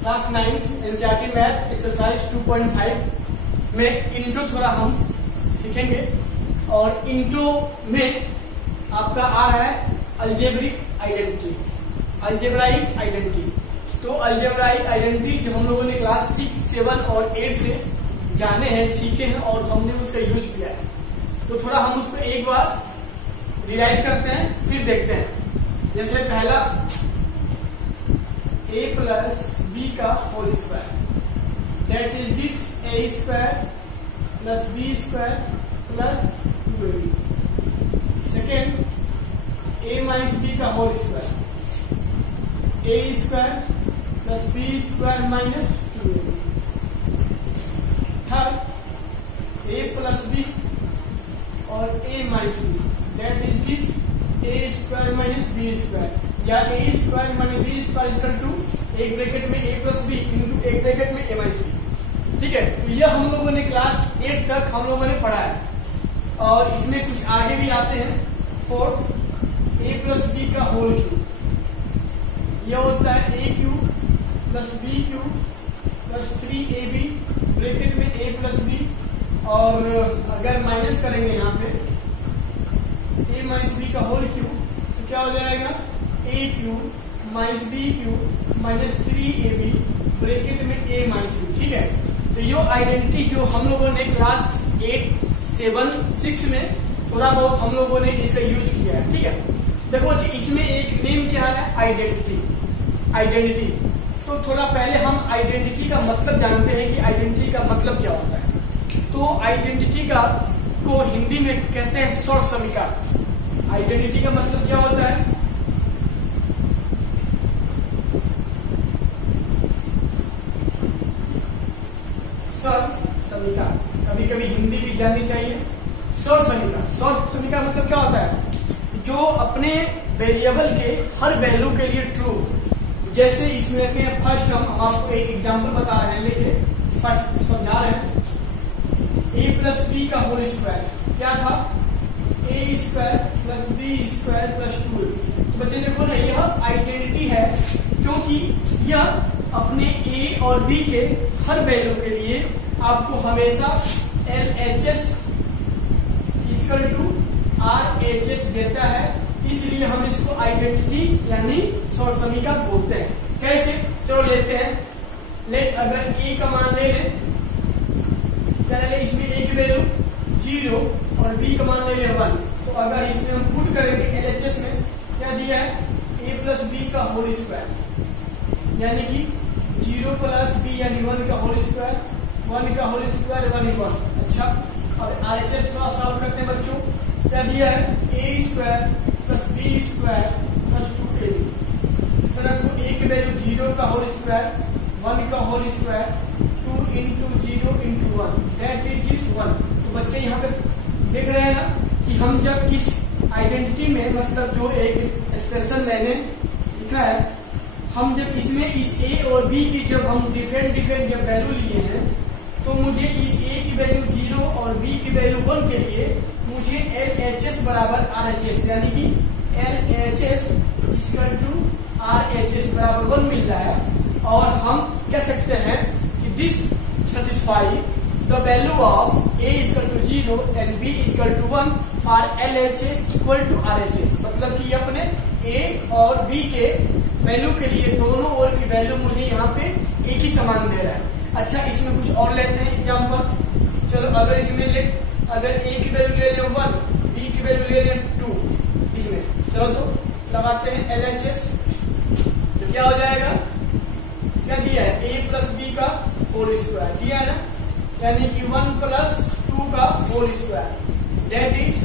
Class 9 NCERT math exercise 2.5 में intro थोड़ा हम सीखेंगे। और इंट्रो में आपका आ रहा है अलजेब्रिक आइडेंटिटी, अलजेब्राइक आइडेंटिटी। तो अलजेब्राइक आइडेंटिटी जो हम लोगों ने क्लास 6, 7 और 8 से जाने हैं, सीखे हैं और हमने उसका यूज किया है। तो थोड़ा हम उसको एक बार रिराइट करते हैं, फिर देखते हैं। जैसे पहला a प्लस बी का whole square that is gives a square plus B square plus 2ab। Second a minus B का whole square a square plus B square minus 2ab। Third a plus B और a minus B that is gives a square minus B square, या a square minus B square equal to एक bracket में a plus B into एक bracket में a minus B. ठीक है, तो यह हम लोगों ने क्लास 8 तक हम लोगों ने पढ़ा है। और इसमें कुछ आगे भी आते हैं। फोर्थ a प्लस बी का होल क्यूब, यह होता है a cube plus B cube plus 3ab bracket में a प्लस बी। और अगर माइनस करेंगे यहाँ पे a माइनस बी का होल क्यूब तो क्या हो जाएगा a cube minus b cube minus 3ab bracket में a माइनस बी। ठीक है, तो ये आइडेंटिटी जो हम लोगों ने क्लास 8, 7, 6 में थोड़ा बहुत हम लोगों ने इसका यूज किया है। ठीक है, देखो जी इसमें एक नेम क्या है, आइडेंटिटी। आइडेंटिटी तो थोड़ा पहले हम आइडेंटिटी का मतलब जानते हैं कि आइडेंटिटी का मतलब क्या होता है। तो आइडेंटिटी का को हिंदी में कहते हैं स्वर समीकरण। आइडेंटिटी का मतलब क्या होता है, स्वर समीकरण। कभी कभी हिंदी भी जाननी चाहिए। स्वर समीकरण, स्वर समीकरण मतलब क्या होता है, जो अपने वेरिएबल के हर वैल्यू के लिए ट्रू। जैसे इसमें फर्स्ट हम आपको एक एग्जांपल बता रहे हैं, लेके फर्स्ट समझा रहे हैं। a प्लस बी का होल स्क्वायर क्या था, a square plus B square plus 2ab। बच्चे देखो ना, यह आइडेंटिटी है क्योंकि यह अपने a और b के हर वैल्यू के लिए आपको हमेशा LHS इक्वल टू RHS देता है। इसलिए हम इसको आइडेंटिटी यानी स्वर समीकरण बोलते हैं। कैसे, चलो लेते हैं। लेट अगर a का मान ले लें, पहले इसमें a की वैल्यू 0 और b का मान ले लें 1। तो अगर इसमें हम पुट करेंगे LHS में क्या दिया है, a प्लस बी का होल स्क्वायर यानी कि 0 प्लस बी यानी 1 का होल स्क्वायर, 1 का होल स्क्वायर 1 इक्वल। अच्छा, और RHS को सॉल्व करते हैं बच्चों, क्या दिया है, a square plus B square plus 2ab। इस तरह को a की वैल्यू 0 का होल स्क्वायर, 1 का whole square, 2 into 0 into 1 that is gives 1। तो बच्चे यहाँ पे देख रहे हैं ना कि हम जब इस आइडेंटिटी में, मतलब जो एक एक्सप्रेशन मैंने लिखा है, हम जब इसमें इस a और b की जब हम डिफरेंट जब वैल्यू लिए हैं, तो मुझे इस a की वैल्यू 0 और b की वैल्यू 1 के लिए मुझे LHS बराबर RHS यानी कि LHS इक्वल टू RHS बराबर 1 मिल रहा है। और हम कह सकते हैं कि this satisfy the value of a equal to 0 and b equal to 1 for LHS equal to RHS। मतलब कि अपने a और b के वैल्यू के लिए दोनों ओर की वैल्यू मुझे यहाँ पे एक ही समान दे रहा है। अच्छा, इसमें कुछ और लेते हैं एग्जाम्पल। चलो अगर इसमें अगर a की वैल्यू ले लें 1, b की वैल्यू ले लें 2, इसमें चलो तो लगाते हैं LHS। तो क्या हो जाएगा, क्या दिया है, a प्लस बी का होल स्क्वायर दिया है ना, यानी कि 1 प्लस 2 का होल स्क्वायर दैट इज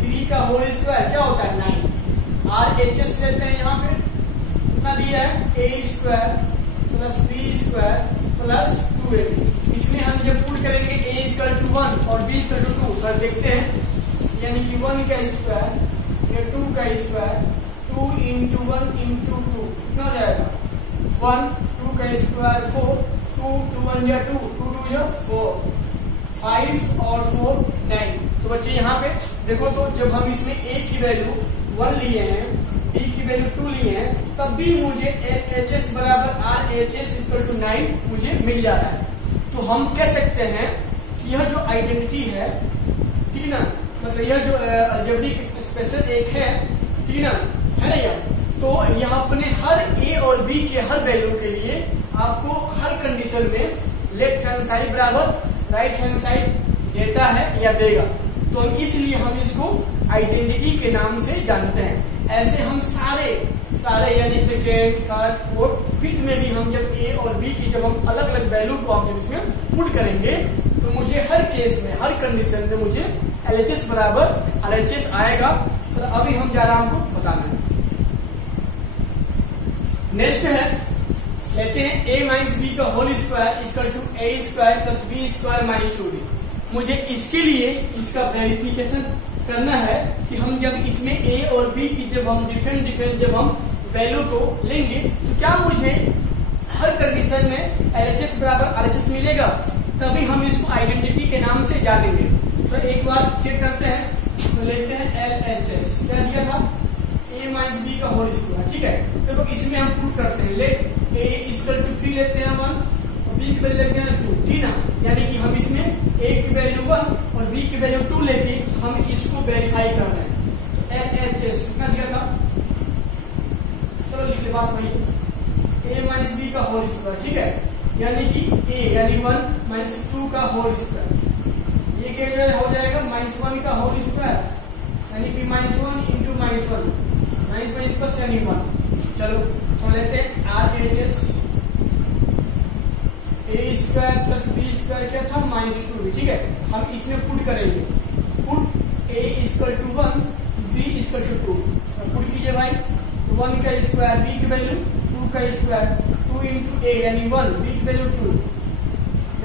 3 का होल स्क्वायर क्या होता है 9। RHS लेते हैं यहाँ पे, कितना दिया है, a square plus B square plus 2ab। इसमें हम जब पुट करेंगे a इक्वल टू 1 और b इक्वल टू 2 कर देखते हैं, यानी कि 1 का स्क्वायर या 2 का स्क्वायर, 2 इंटू 1 इंटू 2 कितना हो जाएगा 1, 2 का स्क्वायर 4, 2 2 1 या 2, 2 2 या 4, 5 और 4 9। तो बच्चे यहाँ पे देखो, तो जब हम इसमें a की वैल्यू 1 लिए हैं, b की वैल्यू 2 लिए हैं, तब भी मुझे LHS बराबर RHS इक्वल टू 9 मुझे मिल जा रहा है। तो हम कह सकते हैं कि यह जो आइडेंटिटी है, ठीक है ना, मतलब यह जो अलजेब्रिक एक्सप्रेशन एक है, ठीक है ना यार, तो यह अपने हर ए और बी के हर वैल्यू के लिए आपको हर कंडीशन में लेफ्ट हैंड साइड बराबर राइट हैंड साइड देता है या देगा। तो इसलिए हम इसको आइडेंटिटी के नाम से जानते हैं। ऐसे हम सारे यानी सेकेंड, थर्ड, फोर्थ, फिफ्थ में भी हम जब ए और बी की जब हम अलग अलग वैल्यू को आप जब इसमें पुट करेंगे तो मुझे हर केस में हर कंडीशन में मुझे LHS बराबर RHS आएगा। तो अभी हम जा रहे हैं हमको बताना। नेक्स्ट है, कहते हैं a माइनस बी का whole square equal to a square plus B square minus 2b। मुझे इसके लिए इसका वेरिफिकेशन करना है कि हम जब इसमें a और b की जब हम डिफरेंट जब हम वैल्यू को लेंगे तो क्या मुझे हर कंडीशन में LHS बराबर RHS मिलेगा, तभी हम इसको आइडेंटिटी के नाम से जानेंगे। तो एक बार चेक करते हैं, तो लेते हैं LHS, क्या दिया था a माइनस बी का होल स्क्वायर, ठीक है। देखो इसमें हम प्रूव करते हैं, लेट a इक्वल टू 3 लेते हैं 1 और b की वैल्यू लेते हैं 2, ठीक ना, यानी कि हम इसमें a की वैल्यू 1 और b की वैल्यू 2 लेके हम इसको वेरीफाई कर रहे हैं। तो LHS कितना दिया था, चलो लिखते बात वही, a माइनस बी का होल स्क्वायर, ठीक है, यानी कि a यानी 1 माइनस 2 का होल स्क्वायर, ये क्या हो जाएगा -1 का होल स्क्वायर, यानी कि -1 इंटू -1 -1 प्लस यानी 1। चलो तो लेते हैं RHS a square plus B square क्या था -2, ठीक है। हम इसमें पुट करेंगे, put a equal to 1 b equal to 2, put कीजिए भाई, 1 का स्क्वायर b की वैल्यू 2 का स्क्वायर 2 इंटू a यानी 1 b की वैल्यू 2,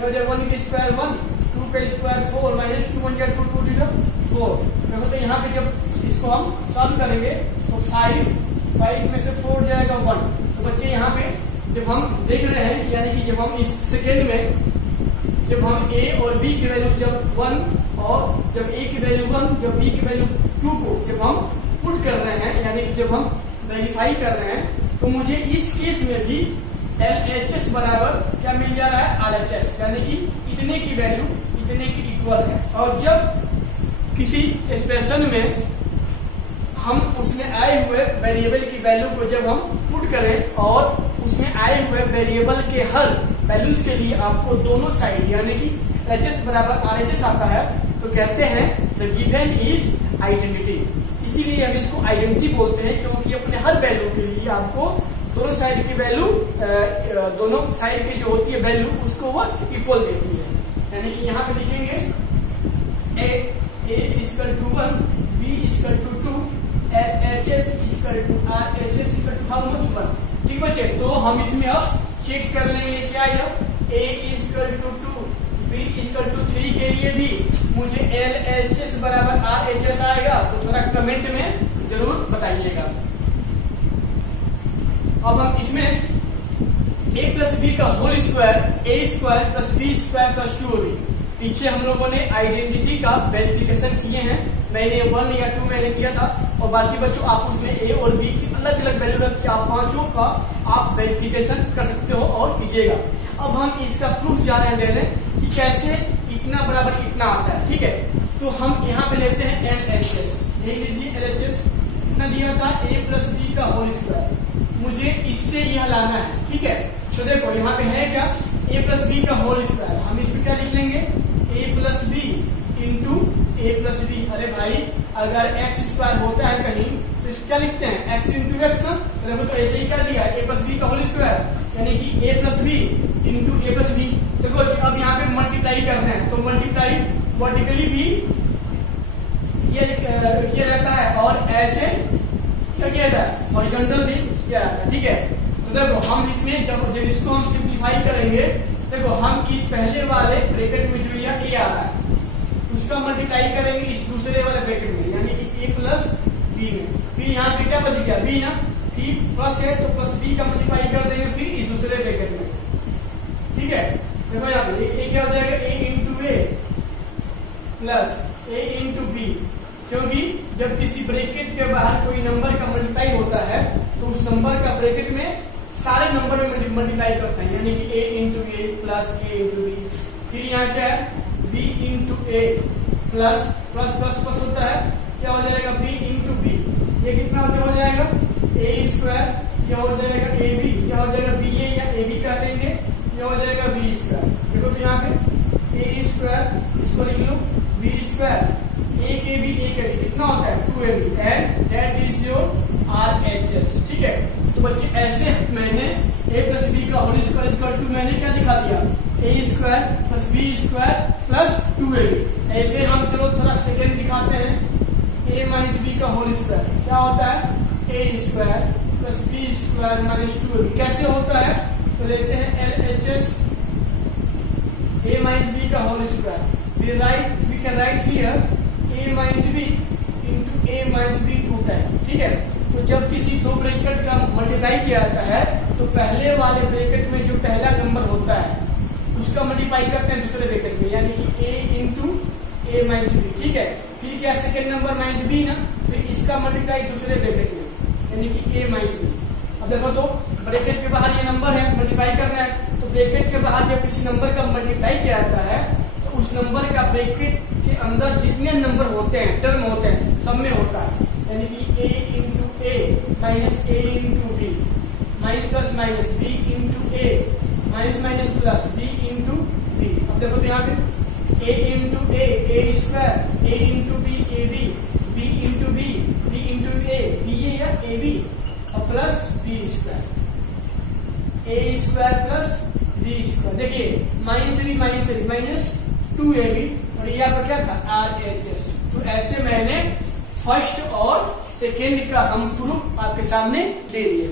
हो जाए 1 का स्क्वायर 1 2 का स्क्वायर 4 माइनस 2 1 2 2 0 4। देखो तो यहाँ पे जब इसको हम सॉल्व करेंगे तो 5 में से 4 जाएगा 1। तो बच्चे यहाँ पे जब हम देख रहे हैं यानी कि जब हम इस सेकेंड में जब हम a और b की वैल्यू जब 1 और जब a की वैल्यू 1 जब b की वैल्यू 2 को जब हम पुट कर रहे हैं यानी कि जब हम वेरीफाई कर रहे हैं तो मुझे इस केस में भी LHS बराबर क्या मिल जा रहा है RHS, यानी कि इतने की वैल्यू इतने की इक्वल है। और जब किसी एक्सप्रेशन में हम उसमें आए हुए वेरिएबल की वैल्यू को जब हम पुट करें और उसमें आए हुए वेरिएबल के हर वैल्यूज के लिए आपको दोनों साइड यानी कि LHS बराबर RHS आता है तो कहते हैं द गिवन इज आइडेंटिटी। इसीलिए हम इसको आइडेंटिटी बोलते हैं क्योंकि अपने हर वैल्यू के लिए आपको दोनों साइड की वैल्यू दोनों साइड की जो होती है वैल्यू उसको वो इक्वल देती है। यानी कि यहाँ पे लिखेंगे a equal to 1 b equal to 2 LHS equal to RHS equal to how much 1। ठीक बच्चे, तो हम इसमें अब चेक कर लेंगे क्या यह a equal to 2 b equal to 3 के लिए भी मुझे LHS बराबर RHS आएगा, तो थोड़ा कमेंट में जरूर बताइएगा। अब हम इसमें a प्लस बी का whole square a square plus B square plus 2ab, पीछे हम लोगों ने आइडेंटिटी का वेरिफिकेशन किए हैं, मैंने 1 या 2 मैंने किया था और बाकी बच्चों आप उसमें a और b की अलग अलग वैल्यू रख के आप पांचों का आप वेरिफिकेशन कर सकते हो और कीजिएगा। अब हम इसका प्रूफ जा रहे हैं देने कि कैसे इतना बराबर इतना आता है। ठीक है, तो हम यहाँ पे लेते हैं LHS, यही लीजिए LHS कितना दिया था a प्लस बी का होल स्क्वायर, मुझे इससे यह लाना है। ठीक है, तो देखो यहाँ पे है क्या a प्लस बी का होल स्क्वायर, हम इसको क्या लिख लेंगे a plus B into a plus B. अरे भाई अगर x स्क्वायर होता है कहीं तो इसको क्या लिखते हैं x इंटू एक्स ना, तो देखो तो ऐसे ही कर दिया a प्लस बी का होल स्क्वायर यानी कि a plus B into a plus B. देखो अब यहाँ पे मल्टीप्लाई करना है तो मल्टीप्लाई वर्टिकली भी किया जाता है और ऐसे क्या किया जाता है हॉरिजॉन्टल भी किया जाता है। ठीक है, तो देखो हम इसमें जब इसको हम सिंप्लीफाई करेंगे, देखो हम इस पहले वाले ब्रैकेट में जो यह a आ रहा है उसका मल्टीप्लाई करेंगे इस दूसरे वाले ब्रैकेट में यानी कि a प्लस बी में, फिर यहाँ पे क्या बच गया b ना, फिर प्लस है तो प्लस b का मल्टीप्लाई कर देंगे फिर इस दूसरे ब्रैकेट में। ठीक है, देखो यहाँ पे क्या हो जाएगा a into A plus a into B, क्योंकि जब किसी ब्रैकेट के बाहर कोई नंबर का मल्टीप्लाई होता है तो उस नंबर का ब्रैकेट में सारे नंबर में मल्टीप्लाई करते हैं, यानी कि a into A plus a into B. फिर यहाँ क्या है, b इंटू ए प्लस प्लस प्लस प्लस होता है, क्या हो जाएगा b इंटू बी। ये कितना हो जाएगा a स्क्वायर, यह हो जाएगा ab, यह हो जाएगा ba या ab कर देंगे, यह हो जाएगा b स्क्वायर। देखो तो यहाँ पे a स्क्वायर, इसको लिख लो b स्क्वायर, a के b कितना होता है 2ab and that is your RHS। ठीक है, तो बच्चे ऐसे मैंने a प्लस बी का होल स्क्वायर इक्वल टू मैंने क्या दिखा दिया, a square plus b square plus 2ab। ऐसे हम चलो थोड़ा सेकेंड दिखाते हैं, a माइनस b का होल स्क्वायर क्या होता है a square plus b square minus 2ab। कैसे होता है, तो लेते हैं LHS a माइनस b का whole square. We can write here a minus b into a minus b 2 time. ठीक है, तो जब किसी दो ब्रैकेट का मल्टीप्लाई किया जाता है तो पहले वाले ब्रैकेट में जो पहला नंबर होता है उसका मल्टीप्लाई करते हैं दूसरे ब्रैकेट में, यानी कि a into a minus b। ठीक है, फिर क्या सेकेंड नंबर माइनस b ना, फिर इसका मल्टीप्लाई दूसरे ब्रैकेट में, यानी कि a माइनस b। अब देखो तो ब्रैकेट के बाहर ये नंबर है, मल्टीप्लाई करना है, तो ब्रैकेट के बाहर जब किसी नंबर का मल्टीप्लाई किया जाता है तो उस नंबर का ब्रैकेट के अंदर जितने नंबर होते हैं, टर्म होते हैं, सब में होता है, यानी कि a into A minus a into B, minus plus minus b into A minus minus plus b into B. अब देखो तो यहाँ पे a into A square, a into B A B, b into B into A B ए या ए B, और plus b square, a square plus b square. देखिए minus B minus 2ab, और यहाँ पर क्या था RHS। तो ऐसे मैंने फर्स्ट और सेकेंड का हम प्रूफ आपके सामने दे दिए।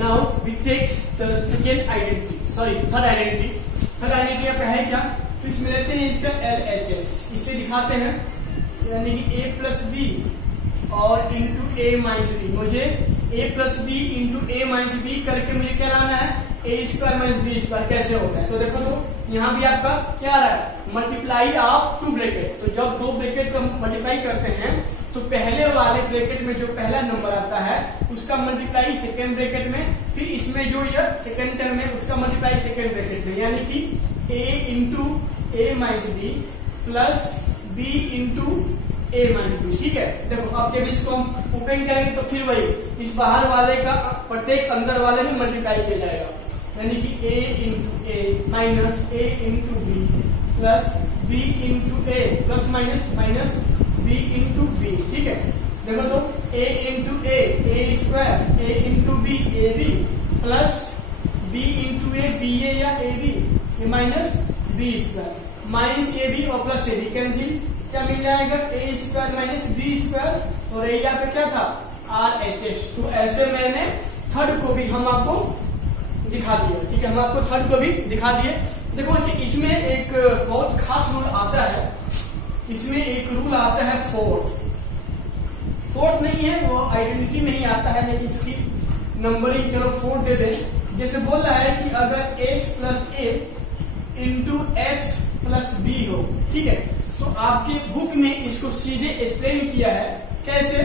Now we take the second identity, sorry third identity. Third identity यहाँ पे है क्या, तो इसमें लेते हैं इसका LHS, इसे दिखाते हैं, यानी कि a प्लस बी और इंटू a माइनस बी। मुझे a plus B into a minus B करके मुझे क्या लाना है, a square minus B square. कैसे होता है, तो देखो तो यहाँ भी आपका क्या आ रहा है, मल्टीप्लाई ऑफ टू ब्रैकेट। तो जब दो ब्रैकेट का मल्टीप्लाई करते हैं तो पहले वाले ब्रैकेट में जो पहला नंबर आता है उसका मल्टीप्लाई सेकेंड ब्रैकेट में, फिर इसमें जो यह सेकेंड टर्म है उसका मल्टीप्लाई सेकेंड ब्रैकेट में, यानी कि a into A minus B plus b into a minus B. ठीक है, देखो अब जब इसको हम ओपन करेंगे तो फिर वही इस बाहर वाले का प्रत्येक अंदर वाले में मल्टीप्लाई किया जाएगा, यानी कि a into A minus a into B plus b into A plus minus minus b into B. ठीक है, देखो तो a into A square, a into B A B plus b into A B ए या ए B minus B square, minus A B और plus ए B cancel, क्या मिल जाएगा a square minus B square, और यहाँ पे क्या था RHS। तो ऐसे मैंने थर्ड को भी हम आपको दिखा दिया। ठीक है, हम आपको थर्ड को भी दिखा दिए। देखो बच्चे इसमें एक बहुत खास रूल आता है, इसमें एक रूल आता है फोर्थ नहीं है, वो आइडेंटिटी में ही आता है, लेकिन चूंकि नंबरिंग चलो फोर्थ दे दे। जैसे बोल रहा है कि अगर x plus A into X plus B हो, ठीक है, तो आपके बुक में इसको सीधे एक्सप्लेन किया है। कैसे,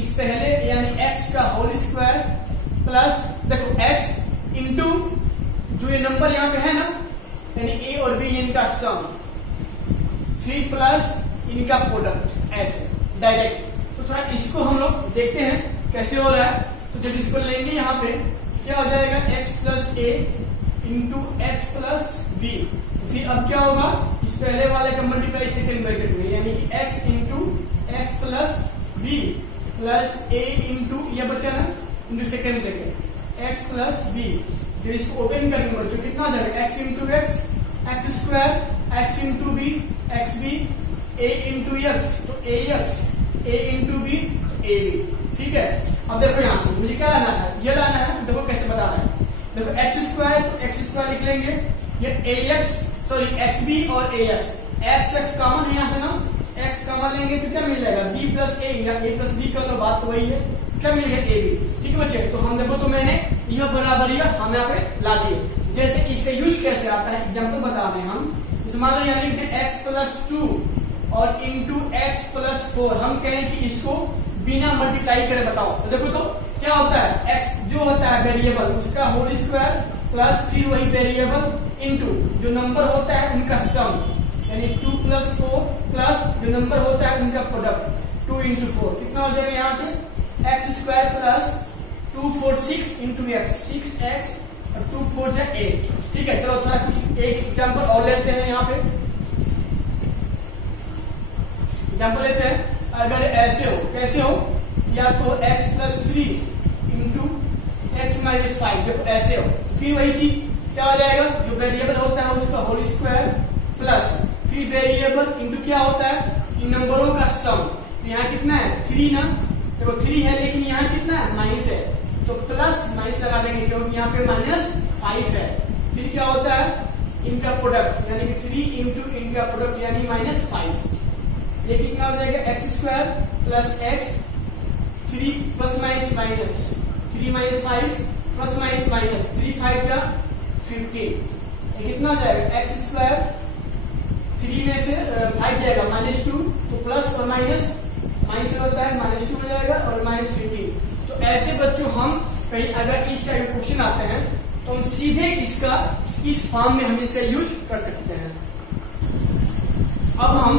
इस पहले यानी x का होल स्क्वायर प्लस देखो x इंटू जो ये नंबर यहाँ पे है ना, यानी a और b इनका सम, फिर प्लस इनका प्रोडक्ट, ऐसे डायरेक्ट। तो थोड़ा इसको हम लोग देखते हैं कैसे हो रहा है। तो जब इसको लेंगे यहाँ पे क्या हो जाएगा, x plus A into X plus B. फिर अब क्या होगा, इस पहले वाले का मल्टीप्लाई सेकेंड ब्रैकेट में, यानी कि x into X plus B plus A into ये बचा ना into second bracket X plus B. जो इसको ओपन करेंगे जो कितना हो जाएगा, x into X square, x into B X B, A into X तो A X, A into B A B. ठीक है, अब देखो यहाँ से मुझे क्या लाना था, ये लाना है। देखो कैसे बताना है, देखो एक्स स्क्वायर तो एक्स स्क्वायर लिख लेंगे, ये ए एक्स सॉरी एक्स बी और ए एक्स, एक्स एक्स कॉमन है यहाँ से ना, एक्स कॉमन लेंगे तो क्या मिल जाएगा, बी प्लस ए या ए प्लस बी कर लो, बात तो वही है, क्या मिल गया ए बी। ठीक है बच्चे, तो हम देखो तो मैंने यह बराबरी हम यहाँ पे ला दिए। जैसे इसका यूज कैसे आता है एग्जाम्पल बता दें हम, मान लो यहाँ लिखते हैं एक्स प्लस 2 और इंटू एक्स प्लस 4। हम कहें कि इसको बिना मल्टीप्लाई करे बताओ, तो देखो तो क्या होता है x जो होता है वेरिएबल उसका होल स्क्वायर प्लस फिर वही वेरिएबल इंटू जो नंबर होता है उनका सम, यानी 2 + 4 प्लस जो नंबर होता है उनका प्रोडक्ट 2 × 4 कितना हो जाएगा यहाँ से x² प्लस 2 4 6 × x 6x और 2 4 जा 8। ठीक है, चलो थोड़ा कुछ एक एग्जाम्पल और लेते हैं। यहाँ पे एग्जाम्पल लेते हैं। अगर ऐसे हो, कैसे हो, या तो x + 3 × x - 5, देखो ऐसे हो, फिर वही चीज क्या हो जाएगा, जो वेरिएबल होता है उसका होल स्क्वायर प्लस फिर वेरिएबल इंटू क्या होता है इन नंबरों का सम। यहाँ कितना है 3 ना, देखो 3 है लेकिन यहाँ कितना है माइनस है, तो प्लस माइनस लगा देंगे क्योंकि यहाँ पे -5 है। फिर क्या होता है इनका प्रोडक्ट, यानी कि 3 × इनका प्रोडक्ट यानी -5, ये कितना हो जाएगा x² plus x 3 + minus 3 - 5 plus minus 3 5 का 15, ये कितना हो जाएगा x², 3 में से 5 जाएगा -2, तो प्लस और माइनस होता है -2 हो जाएगा और -15। तो ऐसे बच्चों हम कहीं अगर इस टाइप क्वेश्चन आते हैं तो हम सीधे इसका इस फॉर्म में हम इसे यूज कर सकते हैं। अब हम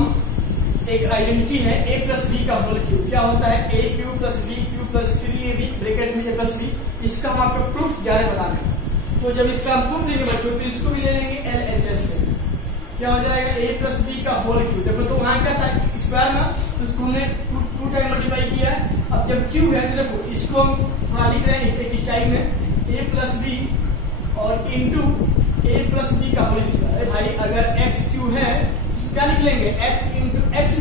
एक आइडेंटिटी है a + b का होल क्यूब, क्या होता है a³ + b³ + 3ab ब्रैकेट में a + b, इसका हम आपको प्रूफ जारे बताना है। तो जब इसका हम प्रूफ देंगे बच्चों तो इसको भी ले लेंगे LHS से, क्या हो जाएगा a + b का होल क्यूब। देखो तो वहां क्या था स्क्वायर में, तो उसको हमने 2 टाइम मल्टीप्लाई किया है। अब जब क्यूब है तो देखो इसको हम थोड़ा लिख रहे हैं इस टाइप में a + b और इंटू a + b का होल स्क्वायर। अरे भाई अगर x³ है तो क्या लिख लेंगे x × x²,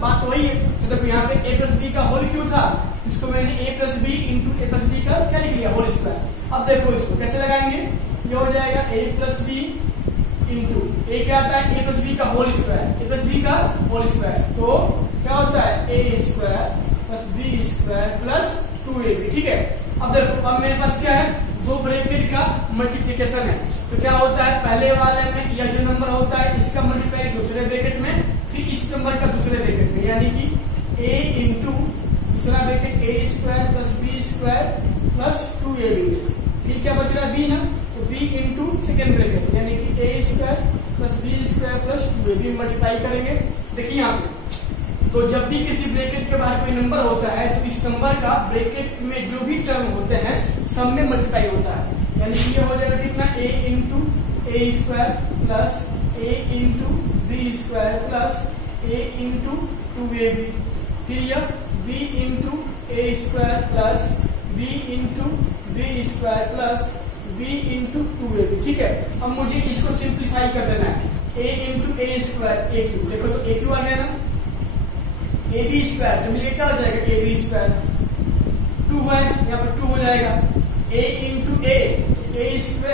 बात तो वही है। तो देखो यहाँ पे a + b का होल क्यूब था, इसको मैंने a + b × a + b का क्या लिख लिया होल स्क्वायर। अब देखो इसको कैसे लगाएंगे, ये हो जाएगा a + b इंटू a क्या आता है a + b का होल स्क्वायर, a + b का होल स्क्वायर, तो क्या होता है a² + b² + 2ab। ठीक है, अब देखो अब मेरे पास क्या है, दो ब्रैकेट का मल्टीप्लिकेशन है, तो क्या होता है पहले वाले में यह जो नंबर होता है इसका मल्टीप्लाई दूसरे ब्रैकेट में, फिर इस नंबर का दूसरे ब्रैकेट में, यानी कि a इंटू दूसरा ब्रैकेट a² + b² + 2ab। फिर क्या बच रहा है b ना, तो b इंटू सेकेंड ब्रैकेट यानी कि a² + b² + 2ab मल्टीप्लाई करेंगे। देखिए यहाँ पे तो जब भी किसी ब्रैकेट के बाहर कोई नंबर होता है तो इस नंबर का ब्रैकेट में जो भी टर्म होते हैं सब में मल्टीप्लाई होता है, यानी कि ये हो जाएगा कितना a into a² plus a into b² plus a into 2ab, फिर यह b into a² plus b into b² plus b into 2ab। ठीक है, अब मुझे इसको सिंप्लीफाई कर देना है, a इंटू a² a³, देखो तो a³ आ गया ना, ab² तो मिलेगा क्या हो जाएगा ab², 2 है यहाँ पर 2 हो जाएगा, a इंटू a²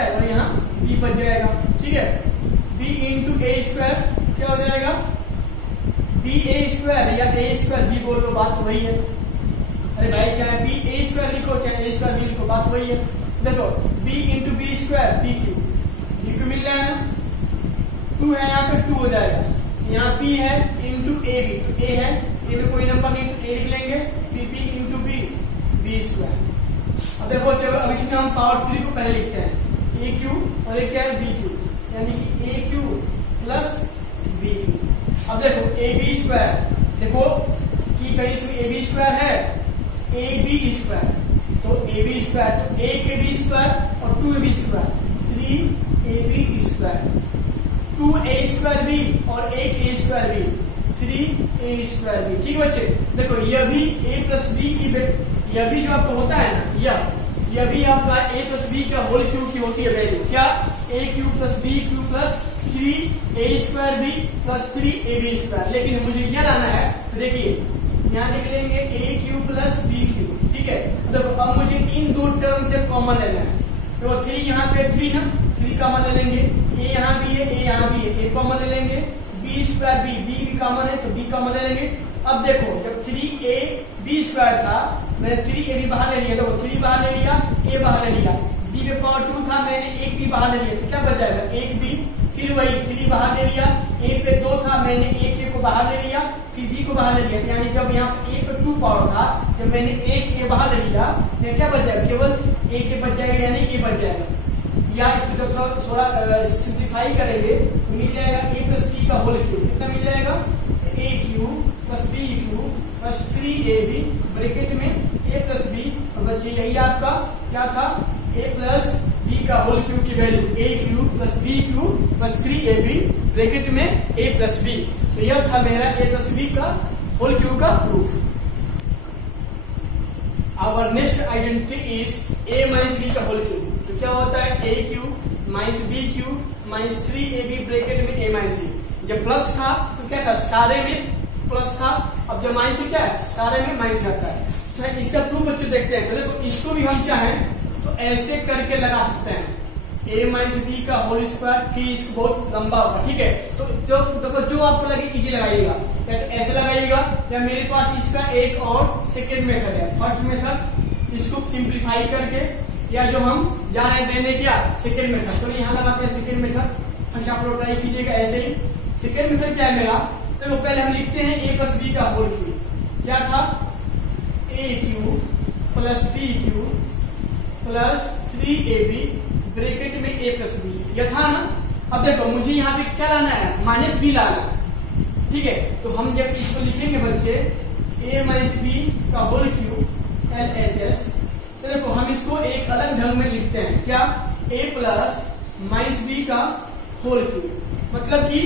और यहाँ b बच जाएगा। ठीक है, b इंटू a² क्या हो जाएगा ba² या a² b बोलो बात वही है। अरे भाई चाहे ba² लिखो चाहे a² b लिखो बात वही है। देखो b इंटू b² b³ मिल रहा है ना, 2 है यहाँ पे 2 हो जाएगा, यहाँ b है इंटू ab, तो a है a में कोई नंबर नहीं तो a लिख लेंगे, फिर b इंटू b² अब देखो चलो अब इसमें हम पावर 3 को पहले लिखते हैं, a³ और ये क्या है b³, यानी कि a³ प्लस b। अब देखो ab², देखो कि कहीं इसमें ab² है ab², तो ab² तो a के b² और 2ab², 3ab², 2a²b और 1a²b, 3a²b। ठीक है बच्चे, देखो यह भी a + b की, यह भी जो आपको होता है ना, यह भी आपका a + b का होल क्यूब की होती है वैल्यू, क्या a³ + b³ + 3a²b + 3ab²। लेकिन मुझे यह लाना है तो देखिए यहाँ लिख लेंगे a³ + b³। ठीक है, देखो अब मुझे इन दो टर्म से कॉमन लेना है, तो 3 यहाँ पे 3 ना, 3 कॉमन ले लेंगे, a यहाँ भी है a यहाँ भी है, a कॉमन ले लेंगे, b² b भी कॉमन है तो b कॉमन ले लेंगे। अब देखो जब 3ab² था मैंने 3ab बाहर ले लिया, देखो 3 बाहर ले लिया, a बाहर ले लिया, b पे पावर 2 था मैंने 1b बाहर ले लिया, तो क्या बच जाएगा 1b, फिर वही 3 बाहर ले लिया, a पे 2 था मैंने 1a को बाहर ले लिया, फिर b को बाहर ले लिया, यानी जब यहाँ a पे 2 पावर था, जब मैंने एक ए बाहर ले लिया तो क्या बच जाएगा, केवल ए के बच जाएगा यानी ए बच जाएगा। या इसको जब थोड़ा सिंप्लीफाई करेंगे तो मिल जाएगा ए प्लस बी का होल क्यूब। कितना मिल जाएगा, A cube plus B cube plus 3ab bracket में ए प्लस बी। और बच्चे यही आपका क्या था, ए प्लस बी का होल क्यूब की value a cube plus B cube plus 3ab bracket में ए प्लस बी। तो यह था मेरा ए प्लस बी का होल क्यूब का proof. Our next identity is a minus B का होल क्यूब। तो क्या होता है, a cube minus b cube minus 3ab bracket में ए माइनस बी। जब प्लस था तो क्या था, सारे में प्लस था, अब जब माइनस क्या है, सारे में माइनस रहता है। तो इसका प्रूफ बच्चे देखते हैं। तो देखो इसको भी हम चाहें तो ऐसे करके लगा सकते हैं, ए माइनस बी का होल स्क्वायर, फिर इसको बहुत लंबा होगा, ठीक है। तो जो आपको लगे इजी लगाइएगा, या तो ऐसे लगाइएगा, या मेरे पास इसका एक और सेकेंड मेथड है। फर्स्ट मेथड इसको सिंप्लीफाई करके, या जो हम जा रहे हैं देने क्या, सेकेंड मेथड। तो यहाँ लगाते हैं सेकेंड मेथड, फर्स्ट आप लोग ट्राई कीजिएगा ऐसे ही। सेकेंड मेथड क्या है मेरा, तो पहले हम लिखते हैं ए प्लस बी का होल क्यूब। क्या था, a cube plus B cube plus 3ab bracket में ए प्लस बी। यह था ना। अब देखो मुझे यहाँ पे क्या लाना है, माइनस बी लाना, ठीक है। तो हम जब इसको लिखेंगे बच्चे ए माइनस बी का होल क्यूब LHS, तो देखो हम इसको एक अलग ढंग में लिखते हैं, क्या, ए प्लस माइनस बी का होल क्यूब। मतलब कि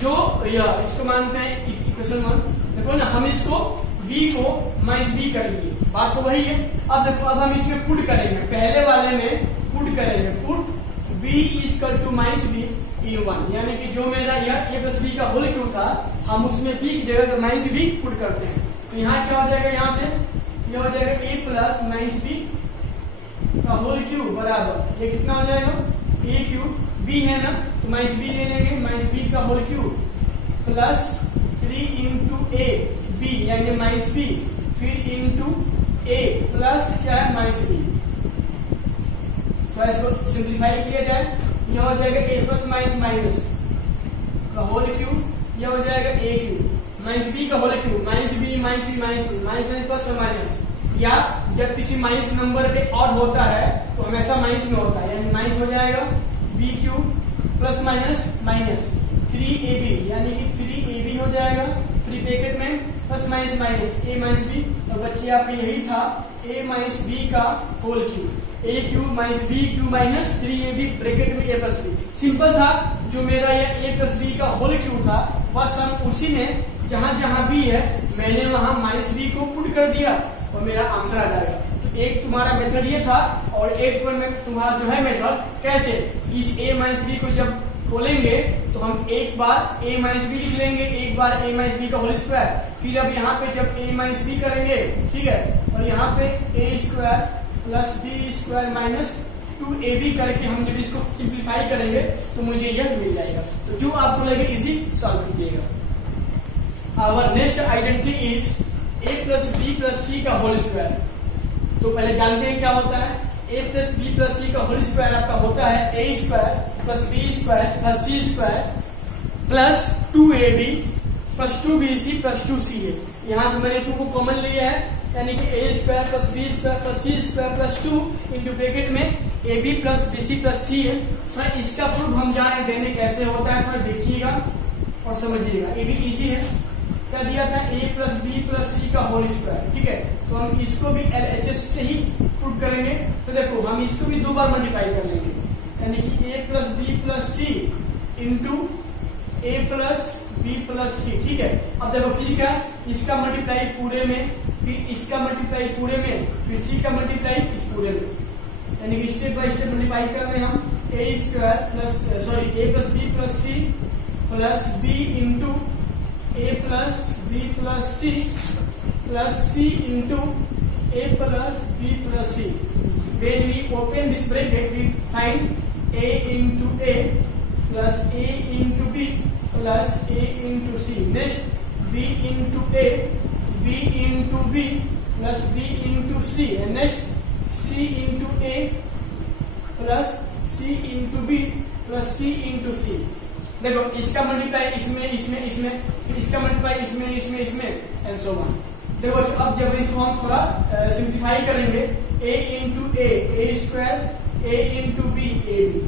जो यह इसको मानते हैं इक्वेशन 1। देखो ना, हम इसको b को माइनस बी करेंगे, बात तो वही है। अब देखो अब हम इसमें पुट करेंगे, पहले वाले में पुट करेंगे, put b equal to minus B इन 1, यानी कि जो मेरा यह ए प्लस बी का होल क्यूब था, हम उसमें b की जगह माइनस बी पुट करते हैं। तो यहाँ क्या हो जाएगा, यहाँ से यह हो जाएगा ए प्लस माइनस बी का होल क्यूब बराबर, ये कितना हो जाएगा, ए क्यूब, बी है ना तो माइनस बी ले लेंगे, माइनस बी का होल क्यूब प्लस 3 इंटू ए बी यानी माइनस बी, फिर इंटू ए प्लस क्या है, माइनस बी। थोड़ा इसको सिंप्लीफाई किया जाए, यह हो जाएगा ए प्लस माइनस माइनस का होल क्यूब, यह हो जाएगा ए क्यूब माइनस बी का whole cube, minus B minus B minus B minus plus minus. या जब किसी माइनस नंबर पे ऑड होता है तो हमेशा माइनस में होता है, यानी माइनस हो जाएगा b cube plus minus minus 3ab यानी कि 3ab हो जाएगा, फिर ब्रैकेट में plus minus minus a minus b. और बच्चे आपका यही था ए माइनस बी का whole cube, a cube minus b cube minus 3ab bracket में ए प्लस बी। सिंपल था, जो मेरा ये ए प्लस बी का होल क्यूब था बस हम उसी में जहां जहां बी है मैंने वहां माइनस बी को पुट कर दिया और मेरा आंसर आ जाएगा। तो एक तुम्हारा मेथड ये था, और एक तुम्हारा जो है मेथड कैसे, इस ए माइनस बी को जब खोलेंगे तो हम एक बार ए माइनस बी लिख लेंगे, एक बार ए माइनस बी का होल स्क्वायर, फिर अब यहाँ पे जब ए माइनस बी करेंगे, ठीक है, और यहाँ पे a square plus B square minus 2ab करके हम जब इसको सिंप्लीफाई करेंगे तो मुझे यह मिल जाएगा। तो जो आपको लगे इसी सॉल्व कीजिएगा। Our next identity is a plus B plus c का होल स्क्वायर। तो पहले जानते हैं क्या होता है, a plus B plus c का होल स्क्वायर आपका होता है a square plus B square plus C square plus 2ab plus 2bc plus 2ca। यहाँ से मैंने 2 को कॉमन लिया है, यानी कि a square plus B square plus C square plus 2 into bracket में a B plus b c plus c है। थोड़ा इसका प्रूफ हम जा रहे हैं देने कैसे होता है, थोड़ा देखिएगा और समझिएगा, ये भी इजी है। क्या दिया था, a plus B plus c का होल स्क्वायर, ठीक है। तो हम इसको भी LHS से ही प्रूफ करेंगे। तो देखो हम इसको भी 2 बार मल्टीप्लाई कर लेंगे, यानी कि ए plus B plus c into ए प्लस बी प्लस सी, ठीक है। अब देखो फिर क्या, इसका मल्टीप्लाई पूरे में, फिर इसका मल्टीप्लाई पूरे में, फिर सी का मल्टीप्लाई इस पूरे में, यानी कि स्टेप बाय स्टेप मल्टीप्लाई कर रहे हैं हम। A square plus a plus B plus c plus B into A plus B plus c plus c into A plus B plus c. When we open this bracket, we find a into a plus a into b plus a into c. Next, b into a, b into b plus b into c. And next, c into a plus c into b plus c into c. देखो इसका multiply इसमें इसमें इसमें, फिर इसका multiply इसमें इसमें इसमें एंड सो ऑन। देखो अब जब इसको हम थोड़ा सिंप्लीफाई करेंगे, a into A square, a into B A b,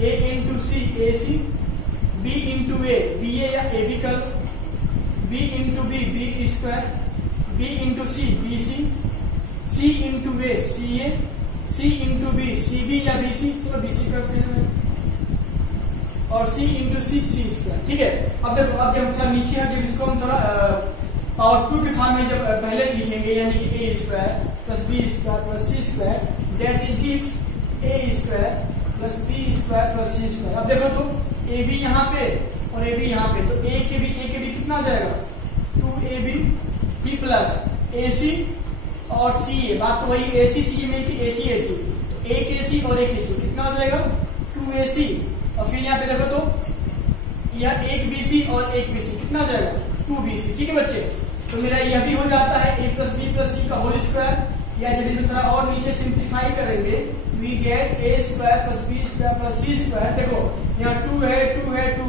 a into c a c, b into A B ए या ए बी कर लो, b into b b square, b into c b c, c into a c a, c into b c b या b c, चलो b c करते हैं, और c into c c square. ठीक है, अब देखो अब जब थोड़ा नीचे है, जब इसको हम थोड़ा पावर 2 के फॉर्म में जब पहले लिखेंगे, यानी कि a square plus B square plus C square, that is gives a square plus B square plus C square. अब देखो तो ए बी यहाँ पे और ए बी यहाँ पे, तो ए के बी कितना हो जाएगा 2ab b प्लस ए सी और सी ए, बात तो वही ए सी सी में कि ए सी तो एक ए सी और एक ए सी कितना हो जाएगा 2ac, और फिर यहाँ पे देखो तो यह एक बी सी और एक बी सी कितना हो जाएगा 2bc। ठीक है बच्चे, तो मेरा यह भी हो जाता है a plus B plus c का होल स्क्वायर, या जब थोड़ा और नीचे सिंप्लीफाई करेंगे we get a square plus B square plus C square. देखो यहाँ 2 है तो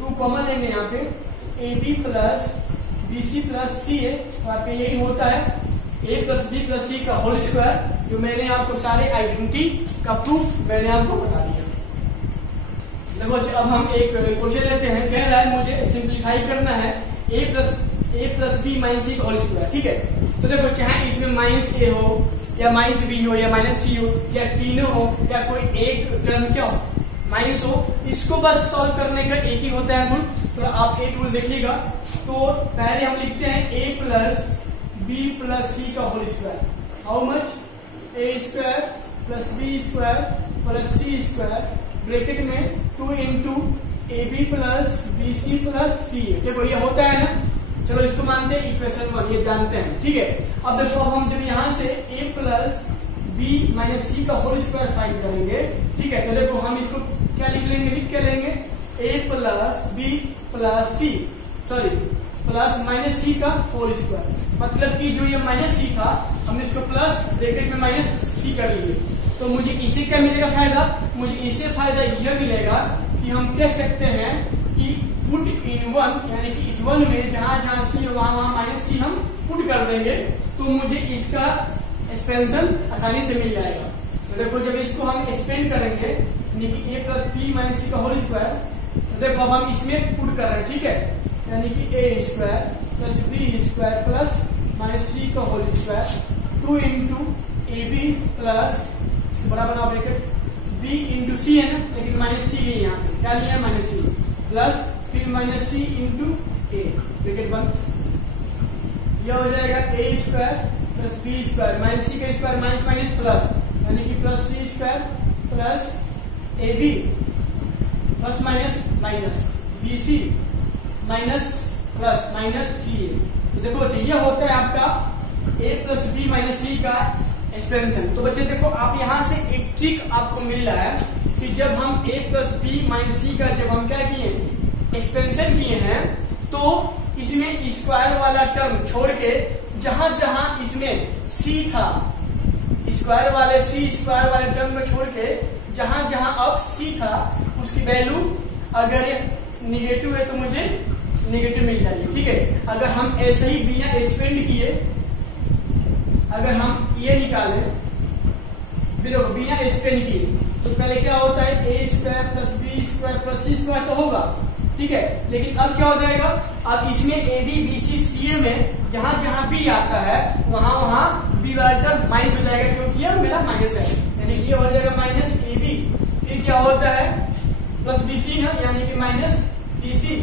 2 कॉमन लेंगे यहाँ पे, ab plus b c plus c a, वहां पे यही होता है a plus B plus c का होल स्क्वायर, जो मैंने आपको सारे आइडेंटिटी का प्रूफ मैंने आपको बता दिया। देखो अब हम एक क्वेश्चन लेते हैं, कह रहा है मुझे सिंप्लीफाई करना है a plus b minus c का होल स्क्वायर। ठीक है, तो देखो चाहे इसमें माइनस ए हो या माइनस बी हो या माइनस सी हो या तीनों हो या कोई एक टर्म क्या हो माइनस हो, इसको बस सॉल्व करने का एक ही होता है रूल। तो आप एक रूल देखिएगा, तो पहले हम लिखते हैं a plus B plus c का whole square, how much a square plus B square plus C square, bracket में 2 into A B plus b c plus c a. देखो ये होता है ना, चलो इसको मानते हैं इक्वेशन 1, ये जानते हैं। ठीक है, अब देखो अब हम जब यहाँ से a plus b minus c का होल स्क्वायर फाइंड करेंगे, ठीक है, तो देखो हम इसको क्या लिख के लेंगे a plus B plus c, sorry plus minus c का होल स्क्वायर, मतलब कि जो ये माइनस सी था हमने इसको प्लस ब्रैकेट में माइनस सी कर लिए। तो मुझे इसे क्या मिलेगा फायदा, मुझे इसे फायदा यह मिलेगा कि हम कह सकते हैं कि पुट इन 1, यानी कि इस 1 में जहां जहां सी हो वहां माइनस सी हम पुट कर देंगे, तो मुझे इसका एक्सपेंशन आसानी से मिल जाएगा। तो देखो जब इसको हम एक्सपेंड करेंगे, यानी कि a plus b minus c का होल स्क्वायर, तो देखो अब हम इसमें पुट कर रहे हैं। ठीक है, यानी कि a square plus B square plus minus c का whole square 2 into A B plus बड़ा बना ब्रैकेट b इंटू सी है ना, लेकिन माइनस सी है यहाँ पे, क्या लिया माइनस सी, प्लस फिर minus c into a, bracket बंद। यह हो जाएगा a square plus B square minus c का स्क्वायर माइनस माइनस प्लस, यानी कि plus C square plus A B plus minus minus b c minus plus minus c a. तो देखो यह होता है आपका a plus b minus c का एक्सपेंशन। तो बच्चे देखो आप यहाँ से एक ट्रिक आपको मिल रहा है कि जब हम a plus b minus c का जब हम क्या किए एक्सपेंशन किए हैं, तो इसमें स्क्वायर वाला टर्म छोड़ के जहां जहां इसमें c था, स्क्वायर वाले टर्म को छोड़ के जहां जहां अब c था उसकी वैल्यू अगर निगेटिव है तो मुझे निगेटिव मिल जाएगी। ठीक है, अगर हम ऐसे ही बिना एक्सपेंड किए अगर हम ये निकालें बिना एक्सपेंड किए, तो पहले क्या होता है a square plus B square plus C square तो होगा। ठीक है, लेकिन अब क्या हो जाएगा, अब इसमें ए बी बी सी सी ए में जहां जहां बी आता है वहां बी वाला टर्म माइनस हो जाएगा, क्योंकि यह मेरा माइनस है, यानी कि ये हो जाएगा माइनस ए बी, फिर क्या होता है प्लस बी सी ना, यानी कि माइनस बी सी,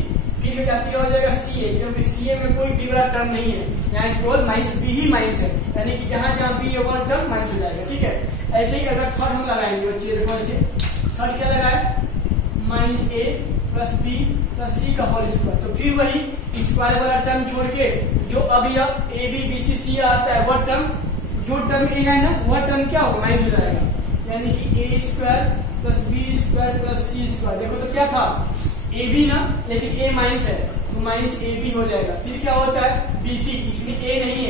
फिर क्या हो जाएगा सी ए, क्योंकि सी ए में कोई बी वाला टर्म नहीं है, यहाँ केवल माइनस बी ही माइनस है, यानी कि जहां जहां बी वाला टर्म माइनस हो जाएगा। ठीक है, ऐसे ही अगर थर्ड हम लगाएंगे बच्चे, देखो ऐसे थर्ड क्या लगाए माइनस ए प्लस बी प्लस सी का होल स्क्वायर, तो फिर वही स्क्वायर वाला टर्म छोड़ के जो अभी अब ए बी बी सी सी आता है वह टर्म, जो टर्म ए है ना वह टर्म क्या होगा माइनस हो जाएगा, यानी कि a square plus B square plus C square. देखो तो क्या था ए बी ना, लेकिन ए माइनस है तो माइनस ए बी हो जाएगा। फिर क्या होता है बी सी, इसमें ए नहीं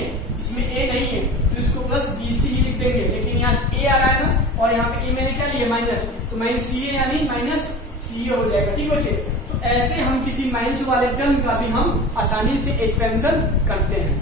है तो इसको प्लस बी सी ही लिख देंगे, लेकिन यहाँ ए आ रहा है ना और यहाँ पे ए मैंने क्या लिया माइनस, तो माइनस सी ए यानी माइनस सी ए हो जाएगा। ठीक है, तो ऐसे हम किसी माइनस वाले टर्म का भी हम आसानी से एक्सपेंशन करते हैं।